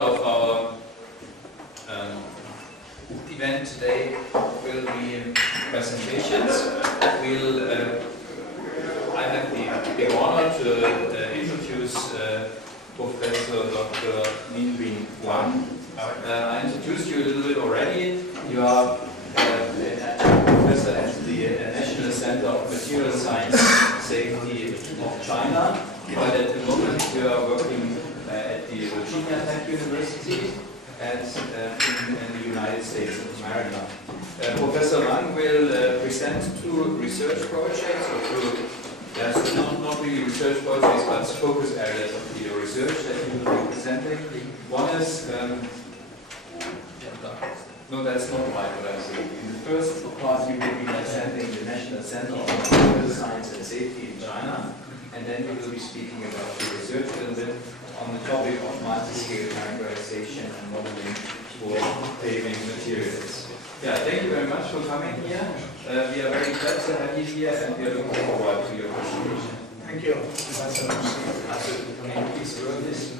Of our event today will be presentations. I have the big honor to introduce Professor Dr. Linbing Wang. I introduced you a little bit already. You are professor at the National Center of Material Science Safety of China, but at the moment you are working at the RWTH Aachen University in the United States of America. Professor Wang will present two research projects, or not really research projects, but focus areas of the research that he will be presenting. One is, no, that's not right what I'm saying. In the first part, he will be presenting the National Center of Material Science and Safety in China, and then he will be speaking about the research a little bit on the topic of multi-scale characterization and modeling for paving materials. Yeah, thank you very much for coming here. We are very glad to have you here, and we are looking forward to your presentation. Thank you. Can you please run this?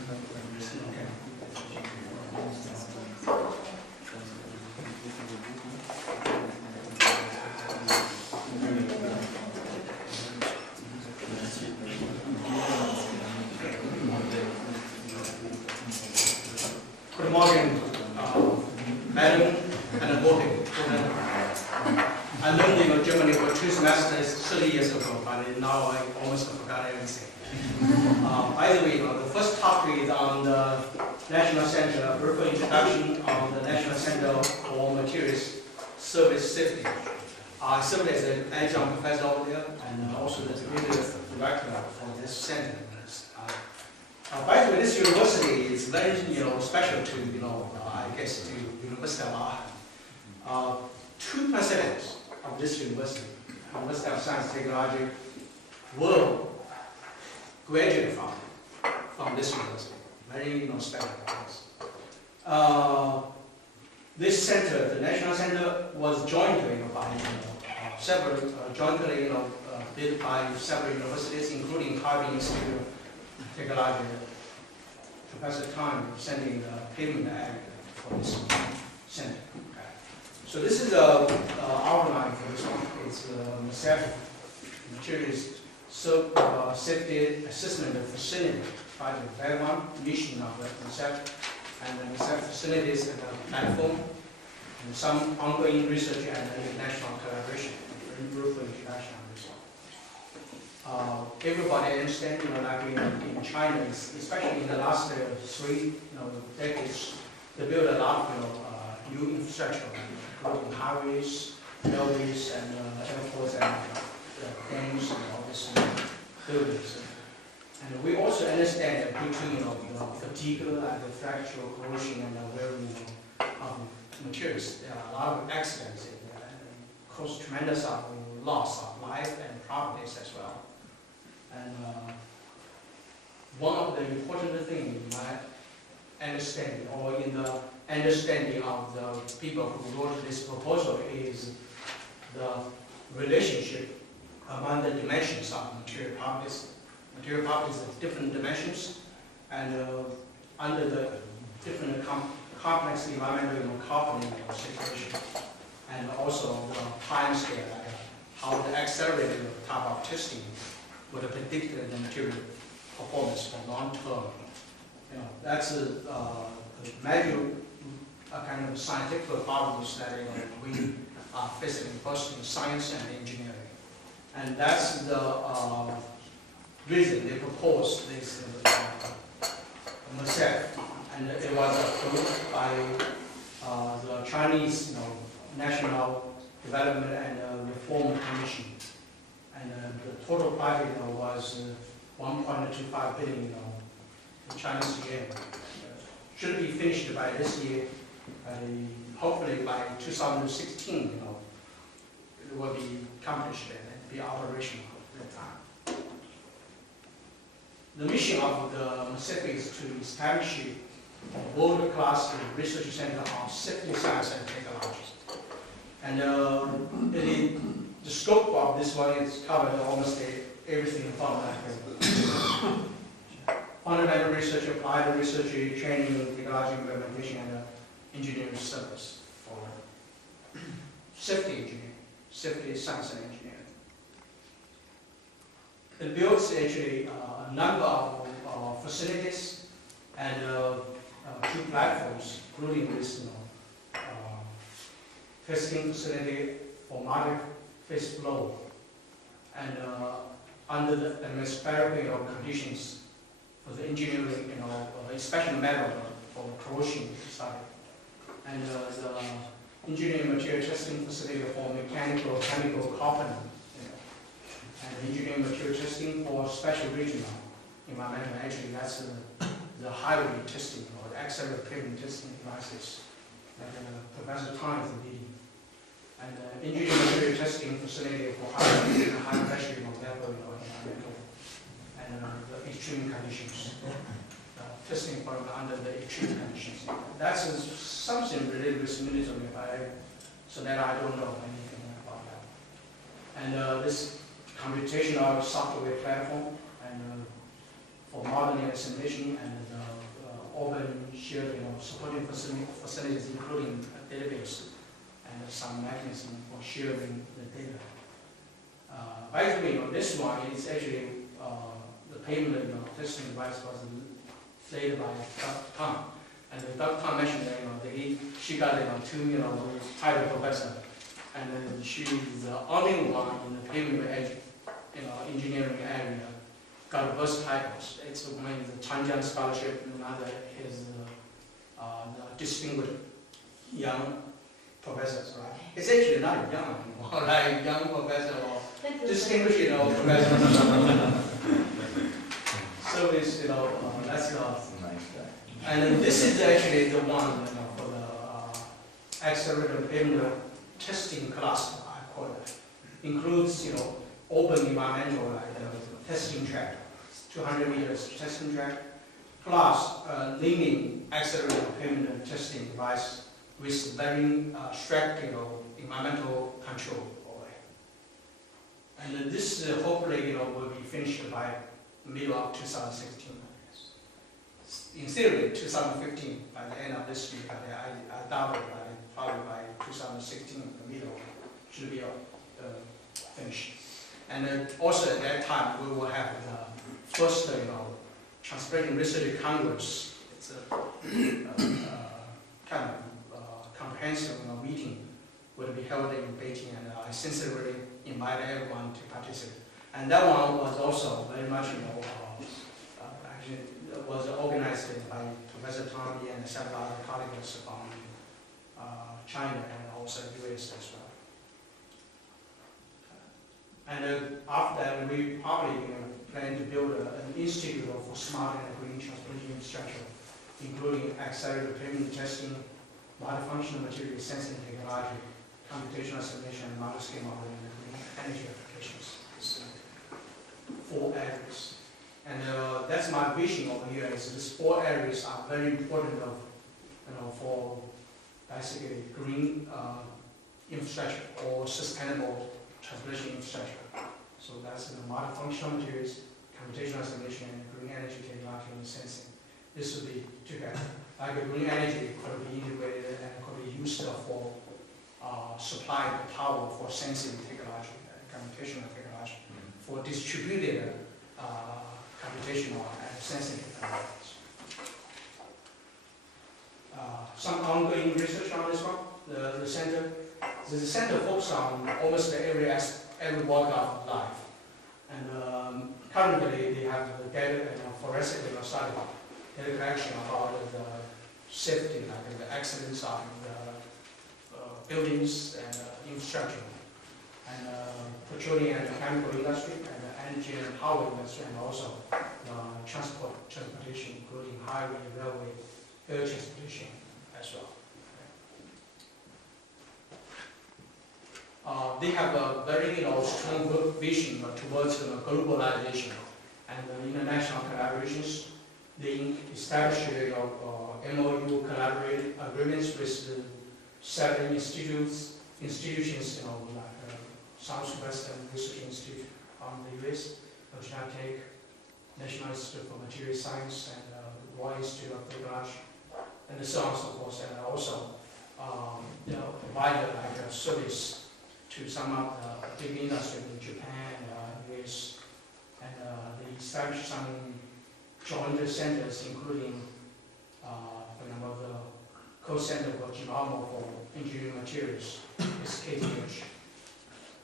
Good morning, Madam and voting. I learned in Germany for 2 semesters 30 years ago, but now I almost forgot everything. By the way, the first topic is on the National Center, brief introduction on the National Center for Materials Service Safety. I served as an adjunct professor over there, and also the director for this center. By the way, this university is very, special to, I guess, to University of Aachen. 2 presidents of this university, University of Science and Technology, were graduated from this university. Very, special. This center, the National Center, was jointly by several, jointly, built by several universities, including Harbin Institute of Technology. Professor Time sending the pavement for this center. Okay. So this is the outline for this one. It's materials safety assessment facility project. Very one mission of the concept and the research facilities and the platform, and some ongoing research and international collaboration. Brief introduction on this one. Everybody understands, like in China, especially in the last 3 decades, they built a lot of new infrastructure, including highways, railways, and airports, and dams, and all these buildings. And we also understand that between fatigue and the fracture, corrosion, and wearing of materials, there are a lot of accidents and cause tremendous loss of life and properties as well. And one of the important things in my understanding, or in the understanding of the people who wrote this proposal, is the relationship among the dimensions of material properties. Material properties have different dimensions, and under the different complex environmental coupling situation, and also the time scale, like how the accelerated type of testing would have predicted the material performance for long term. That's a major kind of scientific problems that we are facing both in science and engineering. And that's the reason they proposed this MSF. And it was approved by the Chinese National Development and Reform Commission. And the total project was 1.25 billion Chinese yuan. Should be finished by this year. Hopefully by 2016, it will be accomplished and be operational at that time. The mission of the Pacific is to establish a world-class research center on safety science and technology. And the scope of this one is covered almost everything from fundamental research, applied research, training, technology implementation, and engineering service for safety engineering, safety science and engineering. It builds actually a number of facilities and 2 platforms, including this testing facility for multi-phase flow, and under the atmospheric conditions for the engineering, inspection method for corrosion study, and the engineering material testing facility for mechanical, chemical component, and engineering material testing for special regional environmental. Actually, that's the highway testing or the accelerated pavement testing devices that Professor Tang is leading. And engineering material testing facility for high pressure level environmental and the extreme conditions. Testing for under the extreme conditions. That's something related with military, so that I don't know anything about that. And this computational software platform and for modeling and simulation and open shared supporting facilities, including a database and some mechanism for sharing the data. By the way, this one is actually the pavement testing device was laid by Dr. Tang, and Dr. Tang mentioned that she got 2 title professor, and then she's the only one in the pavement engineering area got both titles. It's one is the Changjiang Scholarship, and another is the Distinguished Young Professors, right? It's actually not young anymore, like young professor or distinguished professor. So it's that's and this is actually the one for the accelerated pavement testing cluster, I call it. Includes open environmental testing track, 200 meters testing track, plus Linbing accelerated pavement testing device with very strict environmental control. And this hopefully will be finished by middle of 2016. In theory, 2015 by the end of this year, but I doubt it. Probably by 2016, the middle should be finished. And also at that time, we will have the first, Transportation Research Congress. It's a kind of comprehensive meeting will be held in Beijing, and I sincerely invite everyone to participate. And that one was also very much, actually was organized by Professor Tang and several other colleagues from China and also US as well. And after that, we probably plan to build an institute for smart and green transportation infrastructure, including accelerated pavement testing, multifunctional material sensing technology, computational simulation, and model scale modeling, and green energy applications. 4 areas. And that's my vision over here. Is these 4 areas are very important for basically green infrastructure or sustainable transportation infrastructure. So that's multifunctional materials, computational simulation, and green energy technology and sensing. This will be together. Like green energy could be integrated and could be used for supply the power for sensing technology and computational technology, for distributed computational and sensing technologies. Some ongoing research on this one. The center focuses on almost every walk of life, and currently they have the data forensic study, data collection about the safety, like the accidents of the buildings and infrastructure, and petroleum and chemical industry, and the energy and power industry, and also transportation, including highway, railway, air transportation as well. They have a very strong vision towards globalization and international collaborations. They established MOU collaborative agreements with 7 institutions, like Southwestern Research Institute from the US, Adjunct, National Institute for Material Science and Wang Institute of Technology, and so on and so forth, and also provide like a service to some of the big industry in Japan, US, and they established some joint centers, including, for example, the co-center for Gcre for engineering materials, is KTH.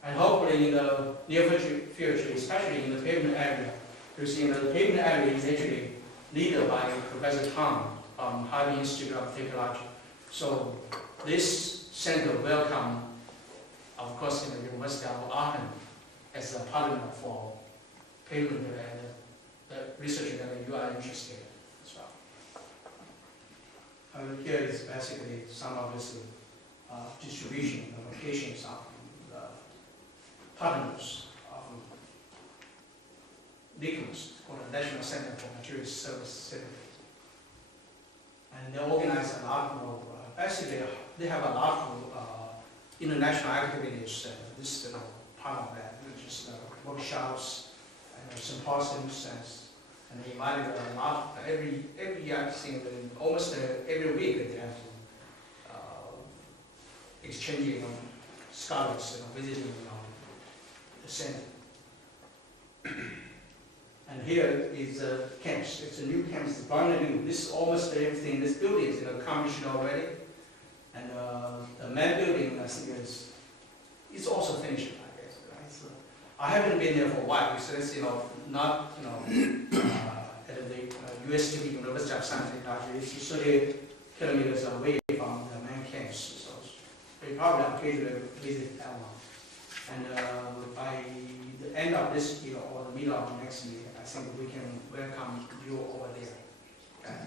And hopefully in the near future, especially in the pavement area, because in the pavement area is actually led by Professor Tom from Harbin Institute of Technology. So this center will come, of course, in the University of Aachen as a partner for pavement and the research that you are interested in as well. Here is basically some of this distribution locations of the partners of NICMS, called the National Center for Materials Service Center. And they organize a lot of, basically they have a lot of international activities, this is part of that, which is workshops and symposiums, and they invited a lot, every year I think almost every week they have to exchanging scholars visiting the center. And here is a campus. It's a new campus, brand new. This is almost everything. This building is commissioned already, and the main building I think is also finished. I guess. Right? So I haven't been there for a while because it's not at the UST University of Science and Technology. It's 30 kilometers away from the main campus, so we probably occasionally visit that one. And by the end of this year or the middle of next year, I think we can welcome you over there. Okay?